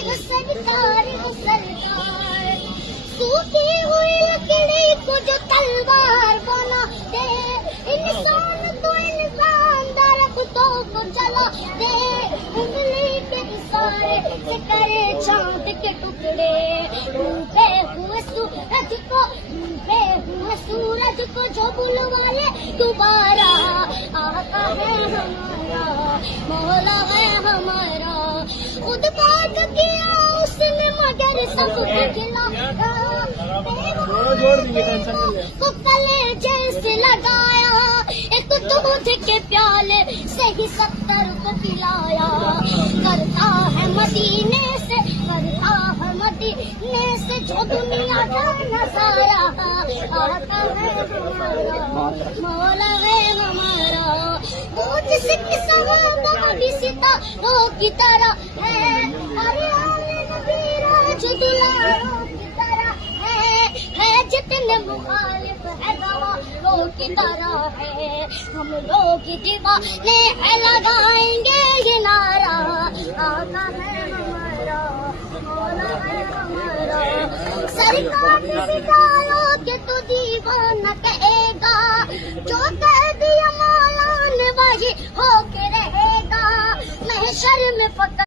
سرکار سوکھی ہوئی لکڑی کو جو تلوار بنا دے، انسان تو انسان درختوں کو جلا دے، انگلی کے اشارے سے کرے چاند کے ٹکڑے، ڈوبے ہوئے سورج کو جو بلوائے دوبارہ، آقا ہے ہمارا، مولا ہے ہمارا، خود پاک کیا اس نے مگر سب کو کھلایا، کو کلیجے سے لگایا، ایک دودھ کے پیالے سے ہی 70 کو پلایا، کرتا ہے مدینے سے جو دنیا کا نظارہ، آقا ہے ہمارا، مولا ہے ہمارا، وہ جس کی صحابہ بھی ستاروں کی طرح ہے، ارے نبی راج دلاروں کی طرح ہے جتنے مخالف ہے گواروں کی طرح ہے، ہم لوگ دیوانے ہیں لگائیں گے یہ نعرہ، آقا ہے ہمارا، مولا ہے ہمارا، سرکار نے بتایا کہ تو دیوانہ کہے گا، جو کہہ دیا مولا نے وہی ہو کے رہے گا، محشر میں فقط